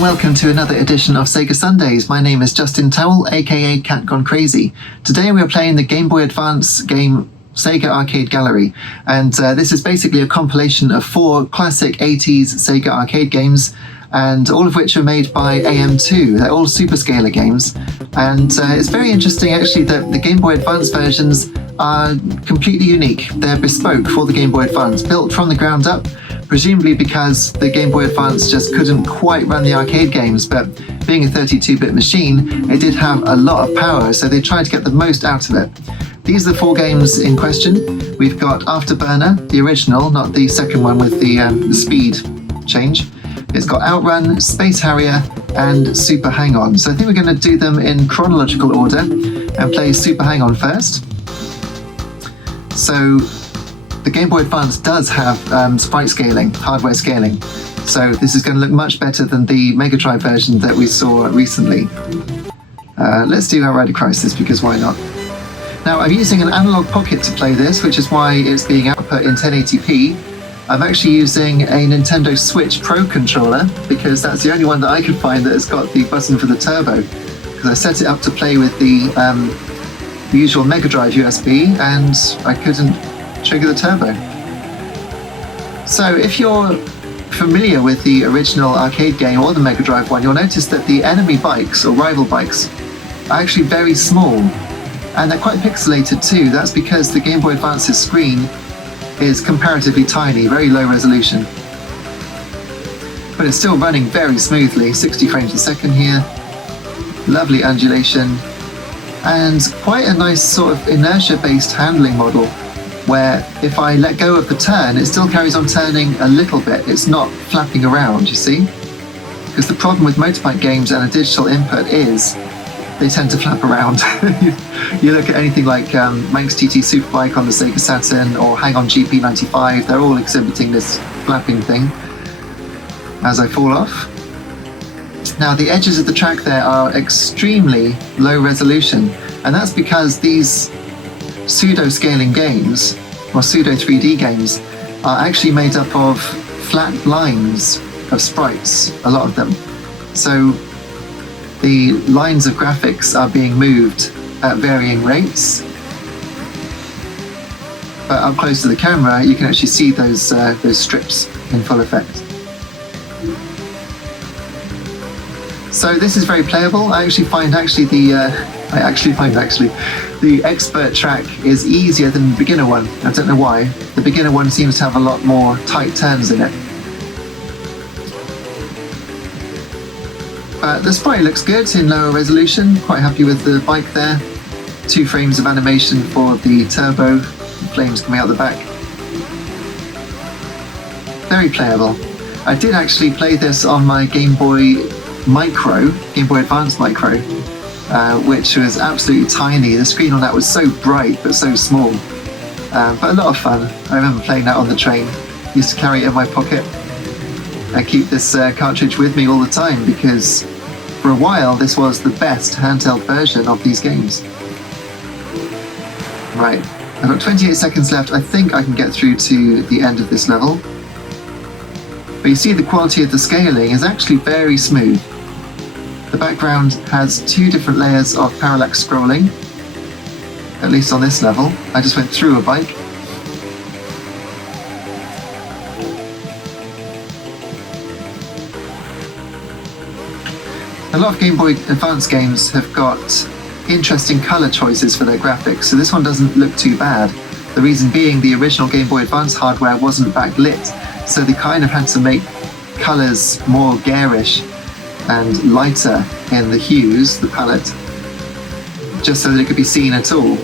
and welcome to another edition of Sega Sundays. My name is Justin Towell, aka Cat Gone Crazy. Today we are playing the Game Boy Advance game Sega Arcade Gallery, and this is basically a compilation of 4 classic 80s Sega arcade games, and all of which are made by AM2. They're all super scaler games, and it's very interesting actually that the Game Boy Advance versions are completely unique. They're bespoke for the Game Boy Advance, built from the ground up, presumably because the Game Boy Advance just couldn't quite run the arcade games, but being a 32-bit machine, it did have a lot of power, so they tried to get the most out of it. These are the 4 games in question. We've got Afterburner, the original, not the second one with the speed change. It's got Outrun, Space Harrier, and Super Hang-On. So I think we're going to do them in chronological order and play Super Hang-On first. So the Game Boy Advance does have sprite scaling, hardware scaling. So this is going to look much better than the Mega Drive version that we saw recently. Let's do Outrider Crisis, because why not? Now I'm using an Analogue Pocket to play this, which is why it's being output in 1080p. I'm actually using a Nintendo Switch Pro controller, because that's the only one that I could find that has got the button for the turbo. Because I set it up to play with the usual Mega Drive USB, and I couldn't trigger the turbo. So if you're familiar with the original arcade game or the Mega Drive one, you'll notice that the enemy bikes, or rival bikes, are actually very small. And they're quite pixelated too. That's because the Game Boy Advance's screen is comparatively tiny, very low resolution. But it's still running very smoothly, 60 frames a second here. Lovely undulation. And quite a nice sort of inertia-based handling model, where if I let go of the turn, it still carries on turning a little bit. It's not flapping around, you see? Because the problem with motorbike games and a digital input is they tend to flap around. You look at anything like Manx TT Superbike on the Sega Saturn or Hang On GP95, they're all exhibiting this flapping thing as I fall off. Now the edges of the track there are extremely low resolution, and that's because these pseudo-scaling games, or pseudo-3D games, are actually made up of flat lines of sprites, a lot of them. So the lines of graphics are being moved at varying rates. But up close to the camera, you can actually see those strips in full effect. So this is very playable. I actually find the expert track is easier than the beginner one. I don't know why. The beginner one seems to have a lot more tight turns in it. The sprite looks good in lower resolution. Quite happy with the bike there. 2 frames of animation for the turbo, the flames coming out the back. Very playable. I did actually play this on my Game Boy Advance Micro, which was absolutely tiny. The screen on that was so bright but so small. But a lot of fun. I remember playing that on the train. Used to carry it in my pocket. I keep this cartridge with me all the time because for a while this was the best handheld version of these games. Right, I've got 28 seconds left. I think I can get through to the end of this level. But you see the quality of the scaling is actually very smooth. The background has 2 different layers of parallax scrolling, at least on this level. I just went through a bike. A lot of Game Boy Advance games have got interesting colour choices for their graphics, so this one doesn't look too bad. The reason being the original Game Boy Advance hardware wasn't backlit, so they kind of had to make colours more garish and lighter in the hues, the palette, just so that it could be seen at all.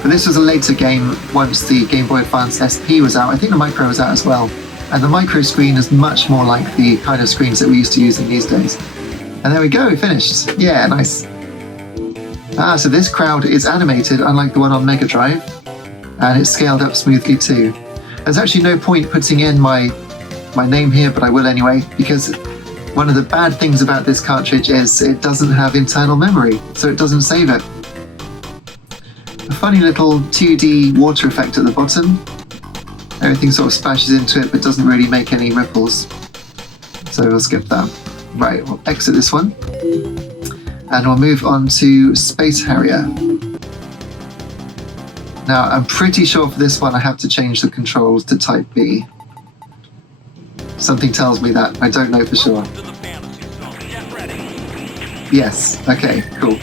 But this was a later game once the Game Boy Advance SP was out. I think the Micro was out as well. And the micro screen is much more like the kind of screens that we're used to using these days. And there we go, we finished. Yeah, nice. So this crowd is animated, unlike the one on Mega Drive, and it's scaled up smoothly too. There's actually no point putting in my name here, but I will anyway, because one of the bad things about this cartridge is it doesn't have internal memory, so it doesn't save it. A funny little 2D water effect at the bottom. Everything sort of splashes into it but doesn't really make any ripples. So we'll skip that. Right, we'll exit this one. And we'll move on to Space Harrier. Now, I'm pretty sure for this one I have to change the controls to Type B. Something tells me that. I don't know for sure. Yes, okay, cool.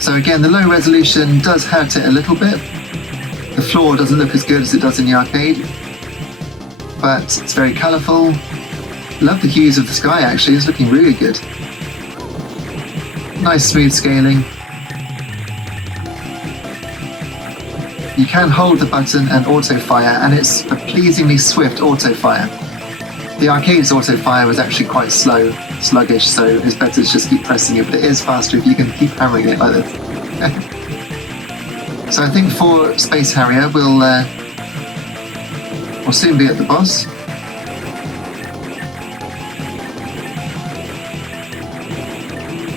So again, the low resolution does hurt it a little bit. The floor doesn't look as good as it does in the arcade, but it's very colourful. Love the hues of the sky actually, it's looking really good. Nice smooth scaling. You can hold the button and auto fire, and it's a pleasingly swift auto fire. The arcade's auto fire was actually quite sluggish, so it's better to just keep pressing it, but it is faster if you can keep hammering it like this. So I think for Space Harrier we'll soon be at the boss.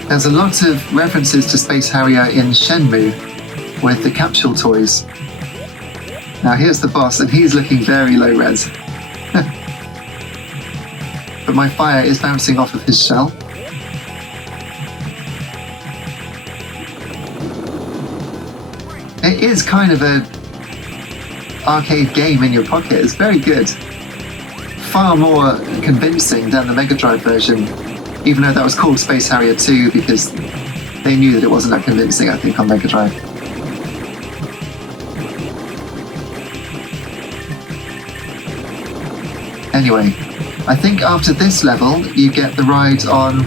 There's a lot of references to Space Harrier in Shenmue with the capsule toys. Now here's the boss, and he's looking very low res. But my fire is bouncing off of his shell. It is kind of a arcade game in your pocket. It's very good. Far more convincing than the Mega Drive version, even though that was called Space Harrier 2 because they knew that it wasn't that convincing, I think, on Mega Drive. Anyway, I think after this level you get the ride on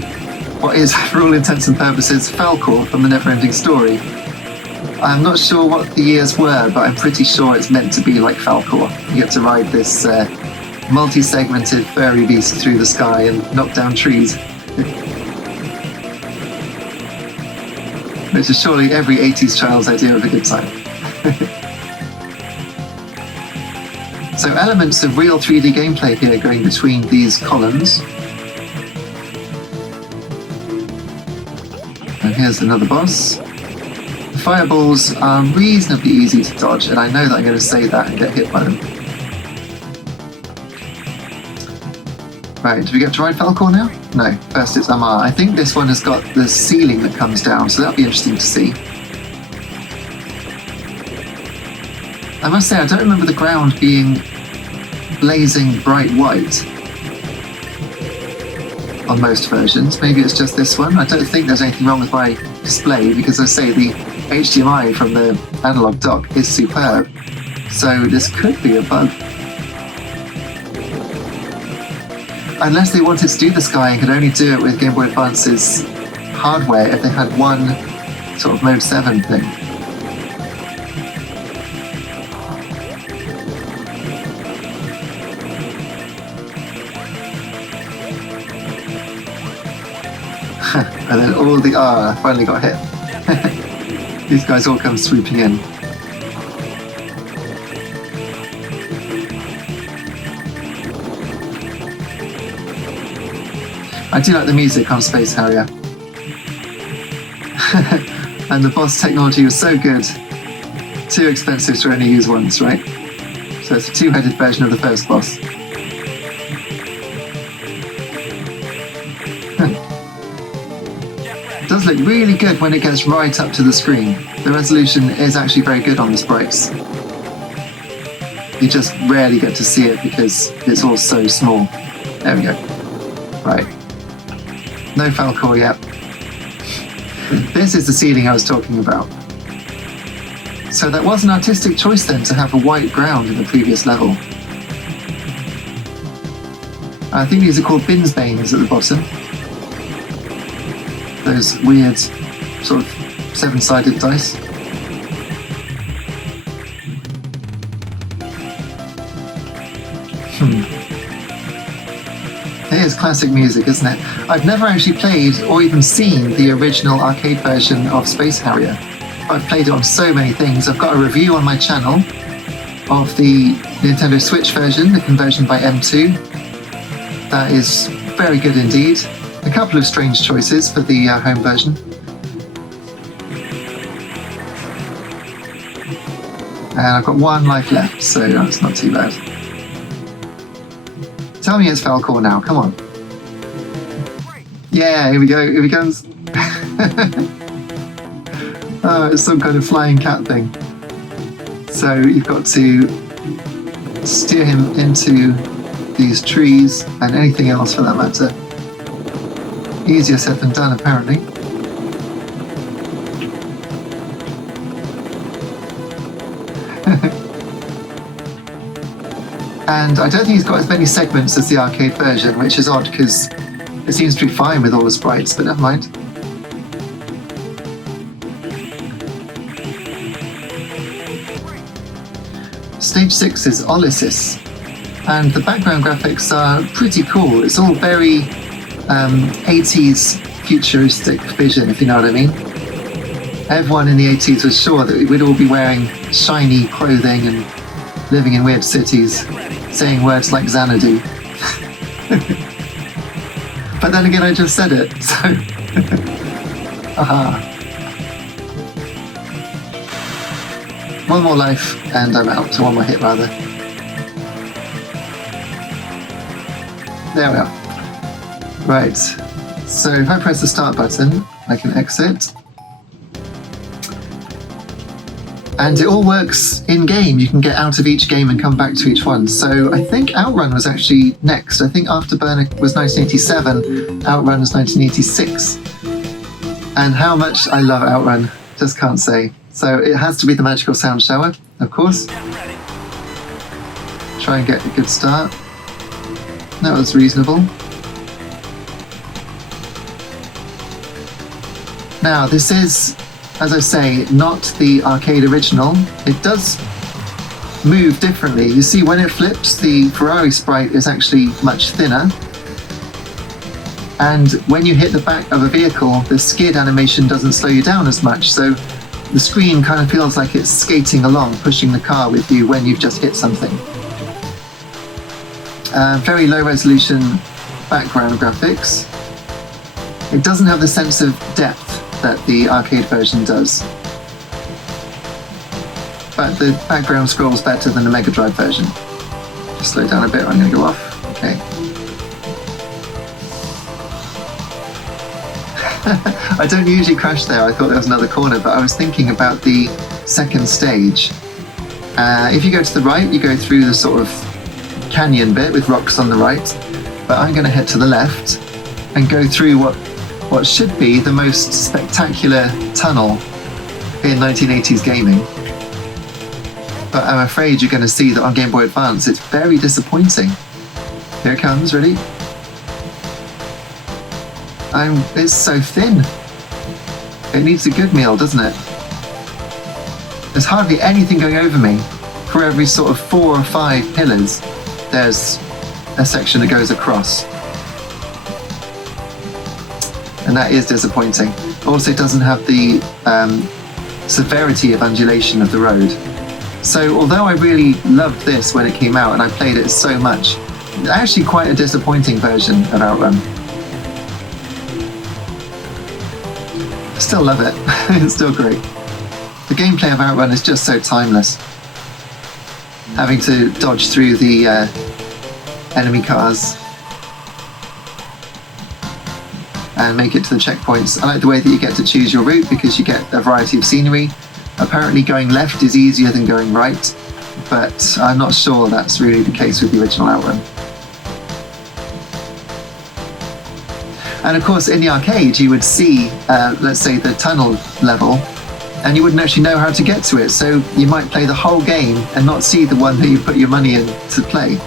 what is, for all intents and purposes, Falcor from the Neverending Story. I'm not sure what the years were, but I'm pretty sure it's meant to be like Falcor. You get to ride this multi-segmented furry beast through the sky and knock down trees. Which is surely every 80s child's idea of a good time. So elements of real 3D gameplay here going between these columns. And here's another boss. The fireballs are reasonably easy to dodge, and I know that I'm going to say that and get hit by them. Right, do we get to ride Falcor now? No, first it's Amar. I think this one has got the ceiling that comes down, so that'll be interesting to see. I must say, I don't remember the ground being blazing bright white on most versions. Maybe it's just this one. I don't think there's anything wrong with my display because, as I say, the HDMI from the Analogue dock is superb. So this could be a bug. Unless they wanted to do the sky and could only do it with Game Boy Advance's hardware if they had one sort of Mode 7 thing. And then all the... I finally got hit. These guys all come swooping in. I do like the music on Space Harrier. And the boss technology was so good. Too expensive to only use once, right? So it's a two-headed version of the first boss. It does look really good when it gets right up to the screen. The resolution is actually very good on the sprites. You just rarely get to see it because it's all so small. There we go. Right. No Falcor yet. This is the ceiling I was talking about. So that was an artistic choice then to have a white ground in the previous level. I think these are called Binsbanes at the bottom. Those weird sort of seven-sided dice. It is classic music, isn't it? I've never actually played or even seen the original arcade version of Space Harrier. I've played it on so many things. I've got a review on my channel of the Nintendo Switch version, the conversion by AM2. That is very good indeed. A couple of strange choices for the home version. And I've got one life left, so that's not too bad. Tell me it's Falcor now, come on. Yeah, here we go, here he comes. Oh, it's some kind of flying cat thing. So you've got to steer him into these trees and anything else for that matter. Easier said than done, apparently. And I don't think he's got as many segments as the arcade version, which is odd because it seems to be fine with all the sprites, but never mind. Stage 6 is Olysses, and the background graphics are pretty cool. It's all very 80s futuristic vision, if you know what I mean. Everyone in the 80s was sure that we'd all be wearing shiny clothing and living in weird cities, saying words like Xanadu. But then again, I just said it, so... Aha. One more life, and I'm out. So one more hit, rather. There we are. Right. So if I press the start button, I can exit. And it all works in-game. You can get out of each game and come back to each one. So I think Outrun was actually next. I think Afterburner was 1987, Outrun was 1986. And how much I love Outrun, just can't say. So it has to be the magical sound shower, of course. Try and get a good start. That was reasonable. Now, this is, as I say, not the arcade original. It does move differently. You see, when it flips, the Ferrari sprite is actually much thinner. And when you hit the back of a vehicle, the skid animation doesn't slow you down as much. So the screen kind of feels like it's skating along, pushing the car with you when you've just hit something. Very low resolution background graphics. It doesn't have the sense of depth that the arcade version does. But the background scrolls better than the Mega Drive version. Just slow down a bit, or I'm going to go off. Okay. I don't usually crash there. I thought there was another corner, but I was thinking about the second stage. If you go to the right, you go through the sort of canyon bit with rocks on the right, but I'm going to head to the left and go through what should be the most spectacular tunnel in 1980s gaming. But I'm afraid you're going to see that on Game Boy Advance it's very disappointing. Here it comes, ready? It's so thin. It needs a good meal, doesn't it? There's hardly anything going over me. For every sort of 4 or 5 pillars, there's a section that goes across. And that is disappointing. Also, it doesn't have the severity of undulation of the road. So although I really loved this when it came out and I played it so much, it's actually quite a disappointing version of Outrun. I still love it. It's still great. The gameplay of Outrun is just so timeless. Having to dodge through the enemy cars and make it to the checkpoints. I like the way that you get to choose your route because you get a variety of scenery. Apparently going left is easier than going right, but I'm not sure that's really the case with the original Outrun. And of course in the arcade you would see, let's say, the tunnel level, and you wouldn't actually know how to get to it, so you might play the whole game and not see the one that you put your money in to play.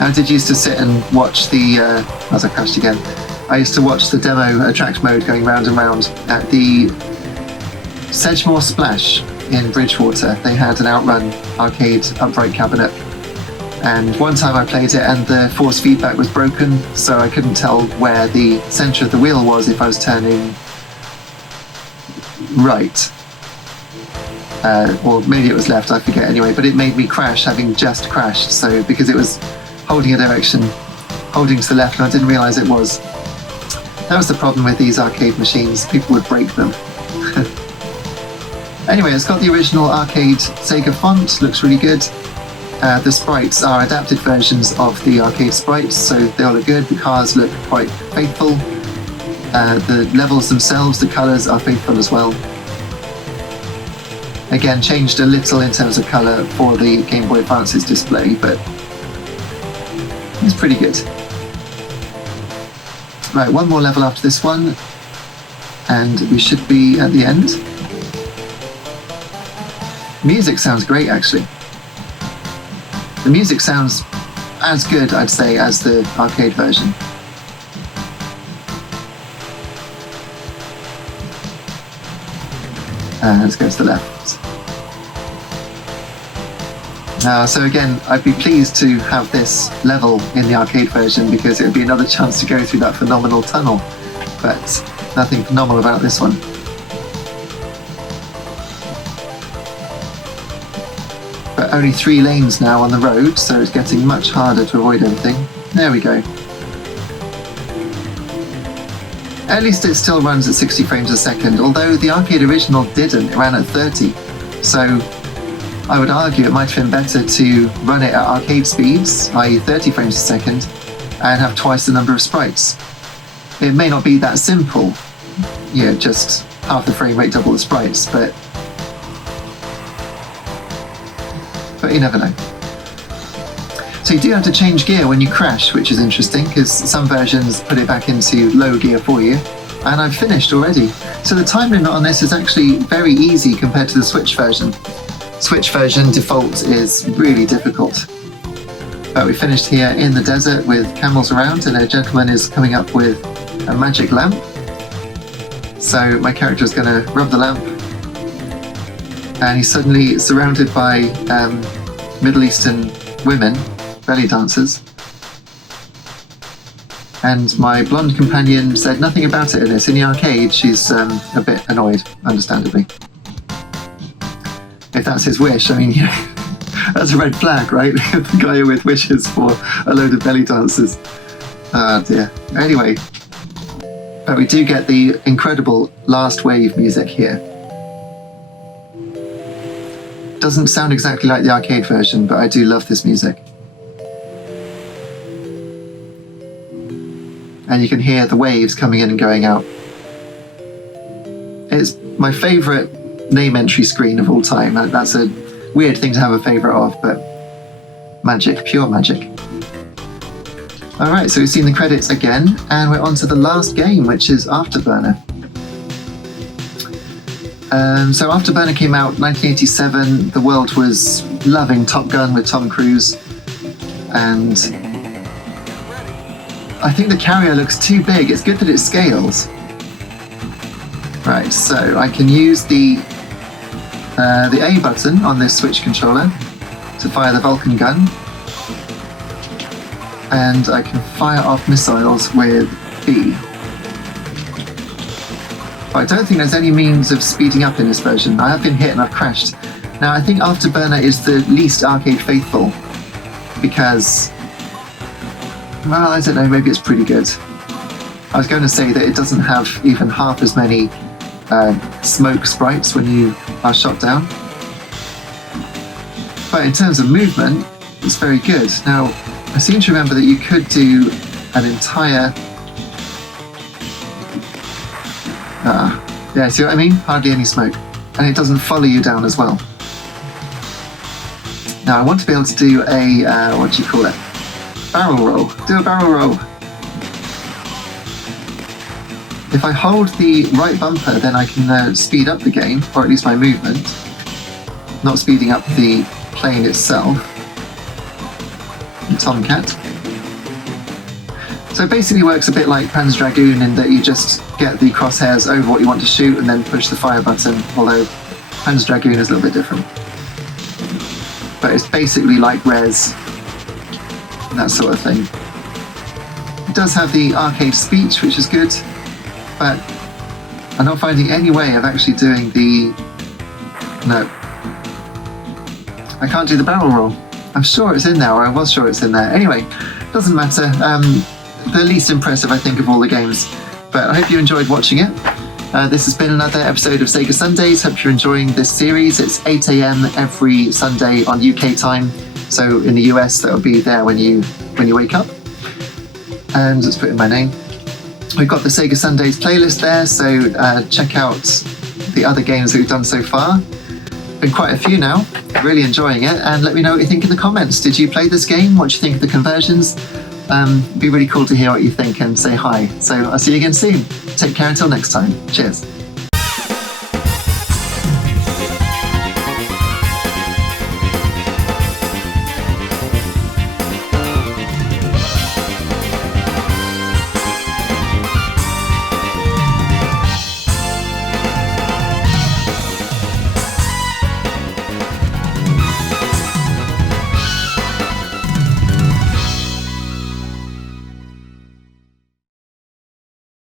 I did used to sit and watch the, as I crashed again, I used to watch the demo attract mode going round and round at the Sedgemoor Splash in Bridgewater. They had an Outrun arcade upright cabinet, and one time I played it and the force feedback was broken, so I couldn't tell where the centre of the wheel was if I was turning right. Or maybe it was left, I forget anyway, but it made me crash having just crashed, so because it was holding a direction, holding to the left, and I didn't realise it was. That was the problem with these arcade machines, people would break them. Anyway, it's got the original arcade Sega font, looks really good. The sprites are adapted versions of the arcade sprites, so they all look good. The cars look quite faithful. The levels themselves, the colours are faithful as well. Again, changed a little in terms of colour for the Game Boy Advance's display, but it's pretty good. Right, one more level after this one, and we should be at the end. Music sounds great, actually. The music sounds as good, I'd say, as the arcade version. Let's go to the left. So again, I'd be pleased to have this level in the arcade version because it would be another chance to go through that phenomenal tunnel, but nothing phenomenal about this one. But only 3 lanes now on the road, so it's getting much harder to avoid everything. There we go. At least it still runs at 60 frames a second, although the arcade original didn't, it ran at 30. So I would argue it might have been better to run it at arcade speeds, i.e. 30 frames a second, and have twice the number of sprites. It may not be that simple, just half the frame rate, double the sprites, but you never know. So you do have to change gear when you crash, which is interesting, because some versions put it back into low gear for you, and I've finished already. So the time limit on this is actually very easy compared to the Switch version. Switch version default is really difficult. But we finished here in the desert with camels around, and a gentleman is coming up with a magic lamp. So my character is going to rub the lamp, and he's suddenly surrounded by Middle Eastern women, belly dancers. And my blonde companion said nothing about it in this. In the arcade, she's a bit annoyed, understandably. If that's his wish, I mean, that's a red flag, right? The guy with wishes for a load of belly dancers. Oh dear. Anyway, but we do get the incredible last wave music here. Doesn't sound exactly like the arcade version, but I do love this music. And you can hear the waves coming in and going out. It's my favourite name entry screen of all time. That's a weird thing to have a favourite of, but magic, pure magic. Alright, so we've seen the credits again, and we're on to the last game, which is Afterburner. So Afterburner came out 1987. The world was loving Top Gun with Tom Cruise, and I think the carrier looks too big. It's good that it scales. Right, so I can use the A button on this Switch controller to fire the Vulcan gun, and I can fire off missiles with B. But I don't think there's any means of speeding up in this version. I have been hit and I've crashed. Now I think Afterburner is the least arcade faithful because, well, I don't know, maybe it's pretty good. I was going to say that it doesn't have even half as many smoke sprites when you are shot down. But in terms of movement, it's very good. Now, I seem to remember that you could do an entire... yeah, see what I mean? Hardly any smoke. And it doesn't follow you down as well. Now, I want to be able to do a, what do you call it? Barrel roll. Do a barrel roll. If I hold the right bumper, then I can speed up the game, or at least my movement. Not speeding up the plane itself. The Tomcat. So it basically works a bit like Panzer Dragoon in that you just get the crosshairs over what you want to shoot and then push the fire button, although Panzer Dragoon is a little bit different. But it's basically like Res, that sort of thing. It does have the arcade speech, which is good, but I'm not finding any way of actually doing the... No. I can't do the barrel roll. I'm sure it's in there, or I was sure it's in there. Anyway, doesn't matter. The least impressive, I think, of all the games. But I hope you enjoyed watching it. This has been another episode of Sega Sundays. Hope you're enjoying this series. It's 8 AM every Sunday on UK time. So in the US, that'll be there when you wake up. And let's put in my name. We've got the Sega Sundays playlist there, so check out the other games that we've done so far. Been quite a few now, really enjoying it, and let me know what you think in the comments. Did you play this game? What do you think of the conversions? It'd be really cool to hear what you think and say hi. So I'll see you again soon. Take care until next time. Cheers.